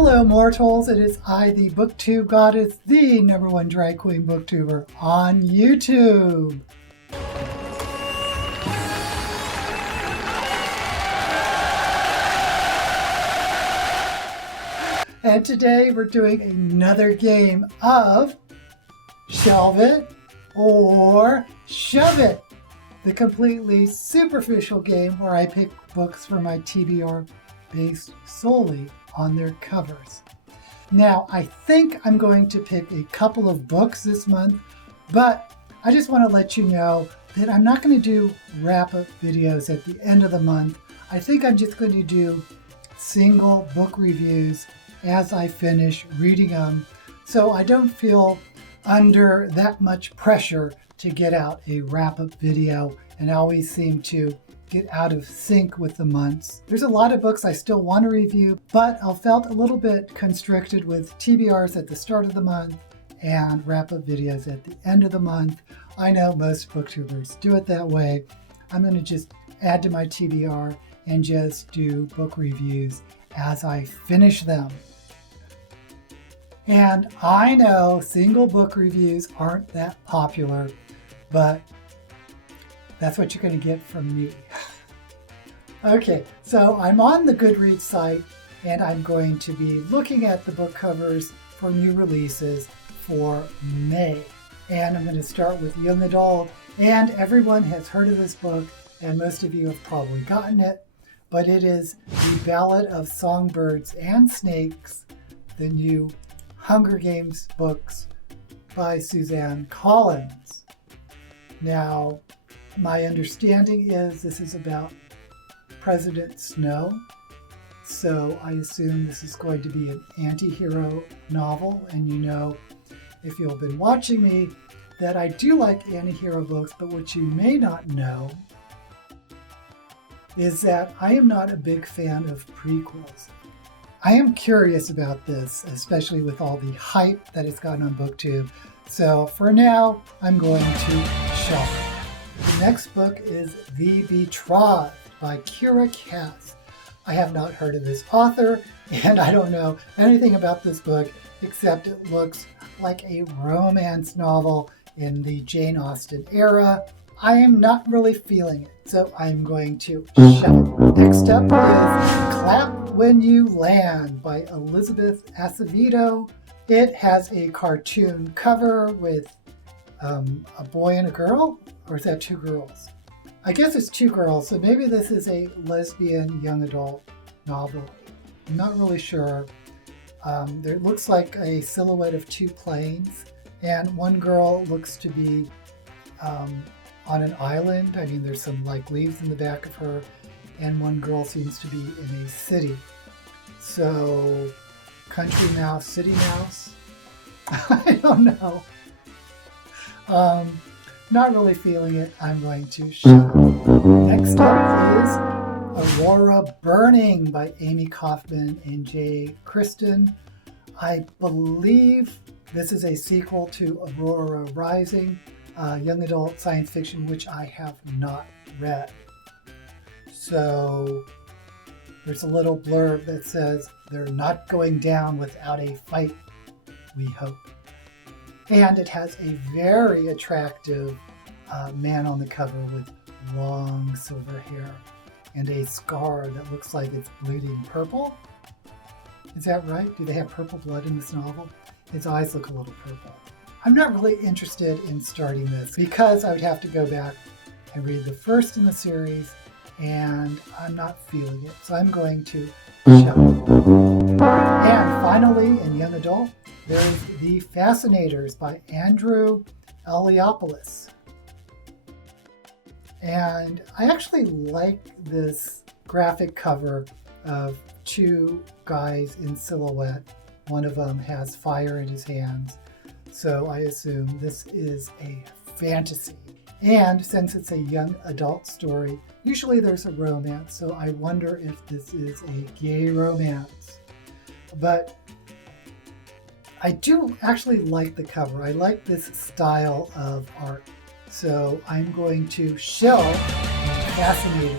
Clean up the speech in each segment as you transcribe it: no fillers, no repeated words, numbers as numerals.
Hello mortals, it is I, the booktube goddess, the #1 drag queen booktuber on YouTube. And today we're doing another game of Shelve It or Shove It, the completely superficial game where I pick books for my TBR based solely on their covers. Now, I think I'm going to pick a couple of books this month, but I just want to let you know that I'm not going to do wrap-up videos at the end of the month. I think I'm just going to do single book reviews as I finish reading them, so I don't feel under that much pressure to get out a wrap-up video, and I always seem to get out of sync with the months. There's a lot of books I still want to review, but I felt a little bit constricted with TBRs at the start of the month and wrap-up videos at the end of the month. I know most booktubers do it that way. I'm going to just add to my TBR and just do book reviews as I finish them. And I know single book reviews aren't that popular, but that's what you're going to get from me. Okay, so I'm on the Goodreads site and I'm going to be looking at the book covers for new releases for May. And I'm going to start with young adult. And everyone has heard of this book, and most of you have probably gotten it, but it is The Ballad of Songbirds and Snakes, the new Hunger Games books by Suzanne Collins. Now, my understanding is this is about President Snow, so I assume this is going to be an anti-hero novel, and you know, if you've been watching me, that I do like anti-hero books, but what you may not know is that I am not a big fan of prequels. I am curious about this, especially with all the hype that it's gotten on BookTube, so for now, I'm going to shelve it. The next book is The Betrothed by Kira Cass. I have not heard of this author, and I don't know anything about this book, except it looks like a romance novel in the Jane Austen era. I am not really feeling it, so I'm going to shove it. Next up is Clap When You Land by Elizabeth Acevedo. It has a cartoon cover with a boy and a girl, or is that two girls? I guess it's two girls, so maybe this is a lesbian young adult novel. I'm not really sure. There looks like a silhouette of two planes, and one girl looks to be on an island. I mean, there's some like leaves in the back of her, and one girl seems to be in a city. So, country mouse, city mouse? I don't know. Not really feeling it. I'm going to shove it. Next up is Aurora Burning by Amy Kaufman and Jay Kristen. I believe this is a sequel to Aurora Rising, young adult science fiction, which I have not read. So there's a little blurb that says, "They're not going down without a fight, we hope." And it has a very attractive man on the cover with long silver hair and a scar that looks like it's bleeding purple. Is that right? Do they have purple blood in this novel? His eyes look a little purple. I'm not really interested in starting this because I would have to go back and read the first in the series, and I'm not feeling it, so I'm going to shove it. And finally, in young adult, there's The Fascinators by Andrew Eliopoulos. And I actually like this graphic cover of two guys in silhouette. One of them has fire in his hands, so I assume this is a fantasy. And since it's a young adult story, usually there's a romance, so I wonder if this is a gay romance. But I do actually like the cover. I like this style of art. So I'm going to shelve Fascinator.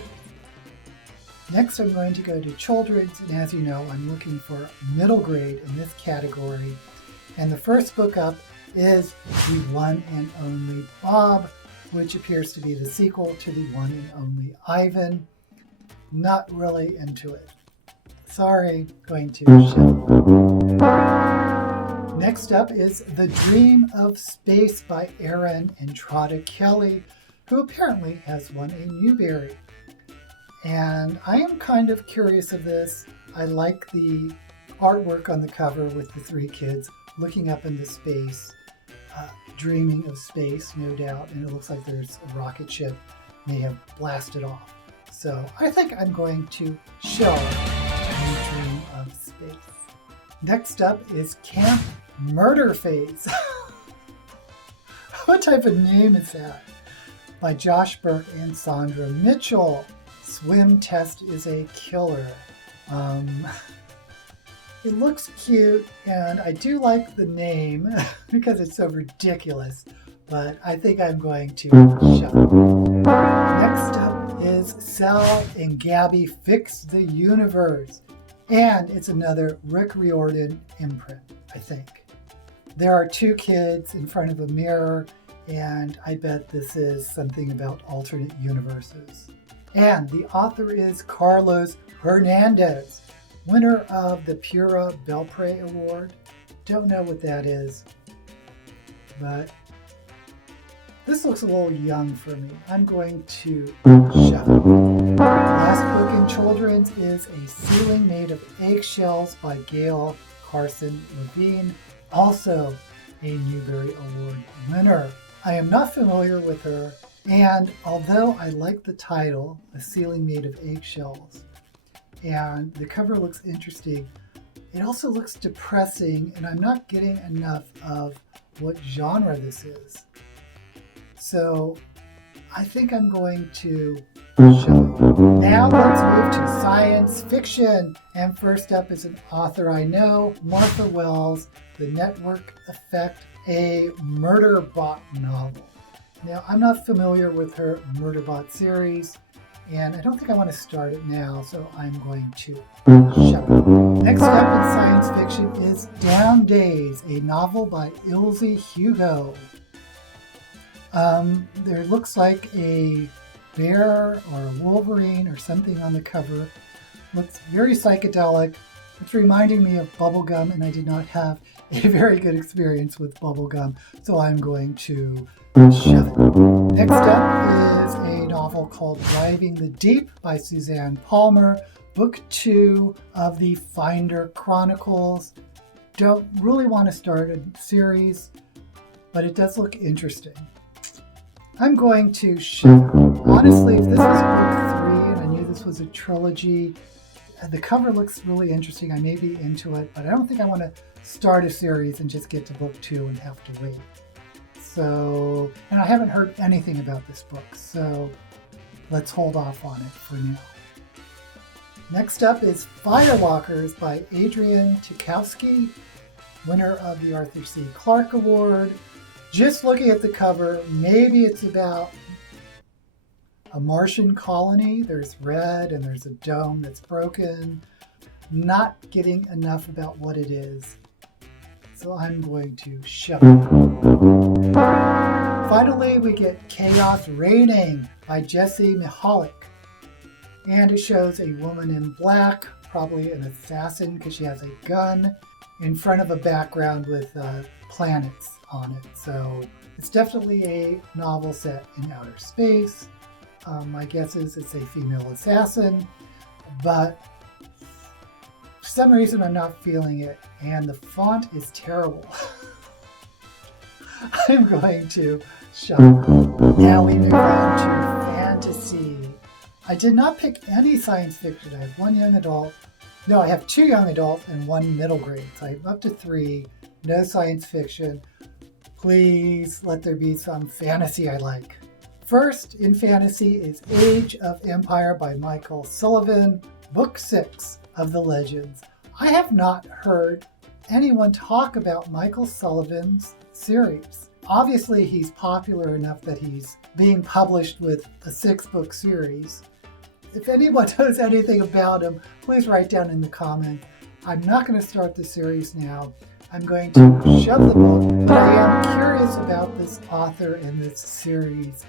Next, I'm going to go to children's, and as you know, I'm looking for middle grade in this category. And the first book up is The One and Only Bob, which appears to be the sequel to The One and Only Ivan. Not really into it. Sorry, going to Shelve. Next up is The Dream of Space by Erin Entrada Kelly, who apparently has won a Newbery. And I am kind of curious of this. I like the artwork on the cover with the three kids looking up into space, dreaming of space, no doubt. And it looks like there's a rocket ship may have blasted off. So I think I'm going to shelve The Dream of Space. Next up is Camp Murderface. What type of name is that? By Josh Burke and Sandra Mitchell. Swim test is a killer. It looks cute, and I do like the name because it's so ridiculous, but I think I'm going to shut up. Next up is Sal and Gabby Fix the Universe, and it's another Rick Riordan imprint, I think. There are two kids in front of a mirror, and I bet this is something about alternate universes. And the author is Carlos Hernandez, winner of the Pura Belpre Award. Don't know what that is, but this looks a little young for me. I'm going to shut up. The last book in children's is A Ceiling Made of Eggshells by Gail Carson Levine, also a Newbery Award winner. I am not familiar with her, and although I like the title, A Ceiling Made of Eggshells, and the cover looks interesting, it also looks depressing, and I'm not getting enough of what genre this is. So I think I'm going to show. Now let's move to science fiction. And first up is an author I know, Martha Wells, The Network Effect, a Murderbot novel. Now, I'm not familiar with her Murderbot series, and I don't think I want to start it now, so I'm going to shut up. Next up in science fiction is Down Days, a novel by Ilse Hugo. There looks like a bear or a wolverine or something on the cover. Looks very psychedelic. It's reminding me of bubblegum, and I did not have a very good experience with bubblegum, so I'm going to shove it. Next up is a novel called Driving the Deep by Suzanne Palmer, book 2 of the Finder Chronicles. Don't really want to start a series, but it does look interesting. I'm going to shove it. Honestly, if this was book 3 and I knew this was a trilogy, the cover looks really interesting. I may be into it, but I don't think I want to start a series and just get to book 2 and have to wait. So, and I haven't heard anything about this book, so let's hold off on it for now. Next up is Firewalkers by Adrian Tukowski, winner of the Arthur C. Clarke Award. Just looking at the cover, maybe it's about a Martian colony. There's red and there's a dome that's broken. Not getting enough about what it is. So I'm going to shut up. Finally, we get Chaos Reigning by Jessie Mihalik. And it shows a woman in black, probably an assassin because she has a gun, in front of a background with planets on it. So it's definitely a novel set in outer space. My guess is it's a female assassin, but for some reason I'm not feeling it, and the font is terrible. I'm going to shut up. Now we move on to fantasy. I did not pick any science fiction. I have one young adult. No, I have 2 young adults and 1 middle grade. So I have up to 3. No science fiction. Please let there be some fantasy I like. First in fantasy is Age of Empire by Michael Sullivan, book 6 of the Legends. I have not heard anyone talk about Michael Sullivan's series. Obviously, he's popular enough that he's being published with a 6-book series. If anyone knows anything about him, please write down in the comments. I'm not going to start the series now. I'm going to shove the book, but I am curious about this author and this series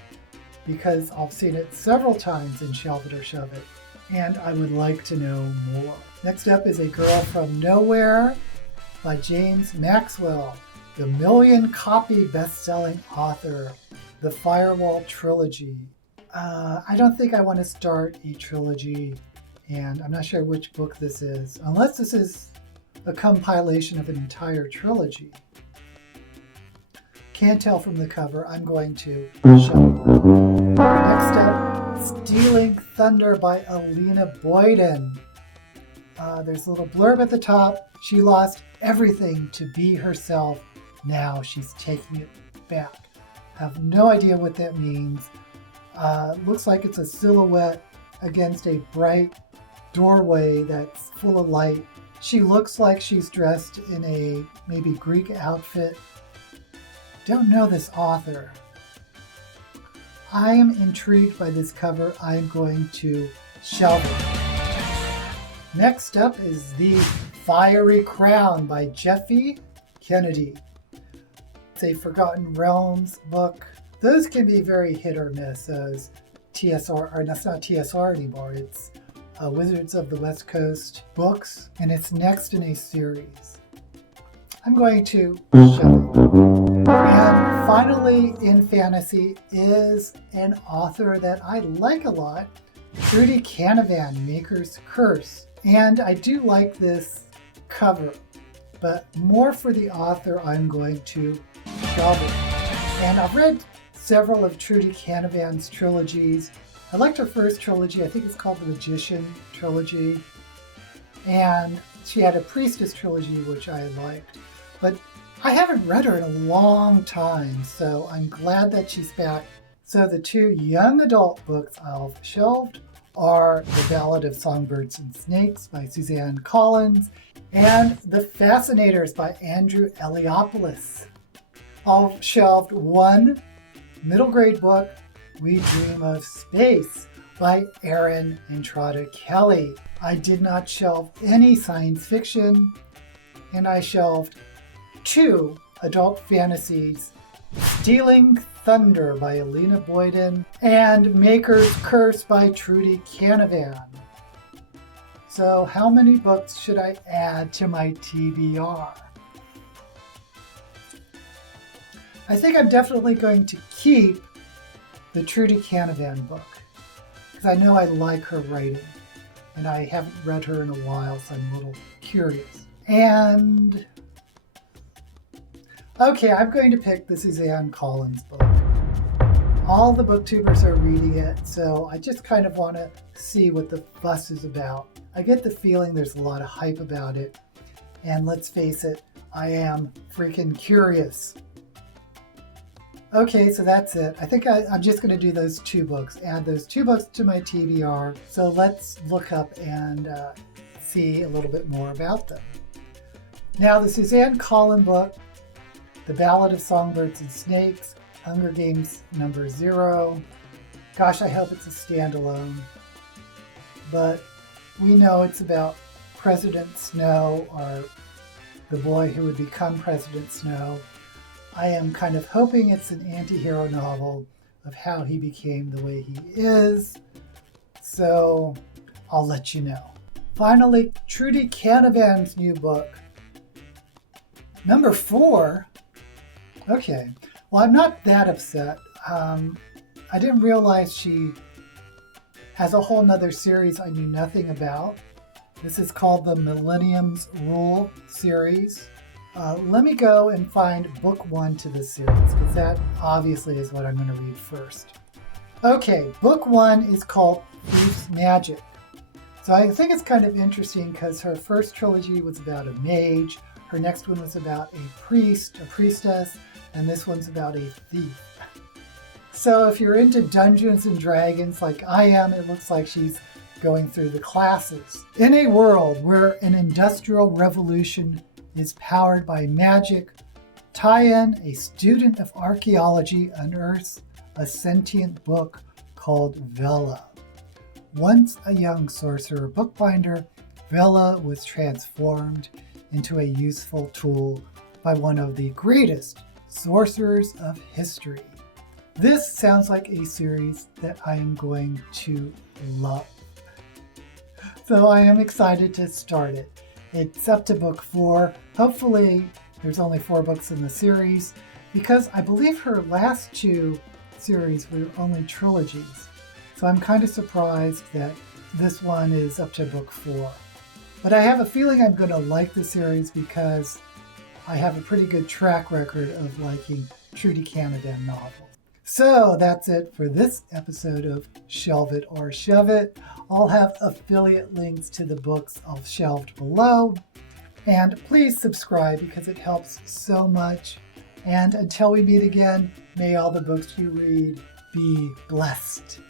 because I've seen it several times in Shelve It or Shove It, and I would like to know more. Next up is A Girl from Nowhere by James Maxwell, the million-copy best-selling author, the Firewall trilogy. I don't think I want to start a trilogy, and I'm not sure which book this is, unless this is a compilation of an entire trilogy. Can't tell from the cover. I'm going to shove it. Next up, Stealing Thunder by Alina Boyden. There's a little blurb at the top. She lost everything to be herself. Now she's taking it back. Have no idea what that means. Looks like it's a silhouette against a bright doorway that's full of light. She looks like she's dressed in a maybe Greek outfit. Don't know this author. I am intrigued by this cover. I'm going to shelve it. Next up is The Fiery Crown by Jeffy Kennedy. It's a Forgotten Realms book. Those can be very hit or miss as TSR, or that's not TSR anymore. It's Wizards of the West Coast books, and it's next in a series. I'm going to shove it. And finally, in fantasy, is an author that I like a lot, Trudy Canavan, Maker's Curse. And I do like this cover, but more for the author, I'm going to shove it. And I've read several of Trudy Canavan's trilogies. I liked her first trilogy. I think it's called the Magician trilogy. And she had a Priestess trilogy, which I liked. But I haven't read her in a long time, so I'm glad that she's back. So the two young adult books I've shelved are The Ballad of Songbirds and Snakes by Suzanne Collins and The Fascinators by Andrew Eliopoulos. I've shelved one middle grade book, We Dream of Space by Erin Entrada Kelly. I did not shelve any science fiction, and I shelved two adult fantasies, Stealing Thunder by Alina Boyden and Maker's Curse by Trudy Canavan. So how many books should I add to my TBR? I think I'm definitely going to keep the Trudy Canavan book because I know I like her writing and I haven't read her in a while, so I'm a little curious. And okay, I'm going to pick the Suzanne Collins book. All the booktubers are reading it, so I just kind of want to see what the fuss is about. I get the feeling there's a lot of hype about it, and let's face it, I am freaking curious. Okay, so that's it. I think I'm just going to do those two books, add those two books to my TBR. So let's look up and see a little bit more about them. Now, the Suzanne Collins book, The Ballad of Songbirds and Snakes, Hunger Games #0. Gosh, I hope it's a standalone. But we know it's about President Snow, or the boy who would become President Snow. I am kind of hoping it's an anti-hero novel of how he became the way he is. So I'll let you know. Finally, Trudy Canavan's new book, #4. Okay, well, I'm not that upset. I didn't realize she has a whole nother series I knew nothing about. This is called the Millennium's Rule series. Let me go and find book 1 to this series, because that obviously is what I'm going to read first. Okay, book 1 is called Thief's Magic. So I think it's kind of interesting because her first trilogy was about a mage, her next one was about a priest, a priestess, and this one's about a thief. So if you're into Dungeons and Dragons like I am, it looks like she's going through the classes. In a world where an industrial revolution is powered by magic, Tyen, a student of archaeology, unearths a sentient book called Vela. Once a young sorcerer bookbinder, Vela was transformed into a useful tool by one of the greatest sorcerers of history. This sounds like a series that I am going to love. So I am excited to start it. It's up to book 4. Hopefully there's only 4 books in the series, because I believe her last 2 series were only trilogies. So I'm kind of surprised that this one is up to book 4. But I have a feeling I'm going to like the series because I have a pretty good track record of liking Trudy Canada novels. So that's it for this episode of Shelve It or Shove It. I'll have affiliate links to the books I've shelved below. And please subscribe because it helps so much. And until we meet again, may all the books you read be blessed.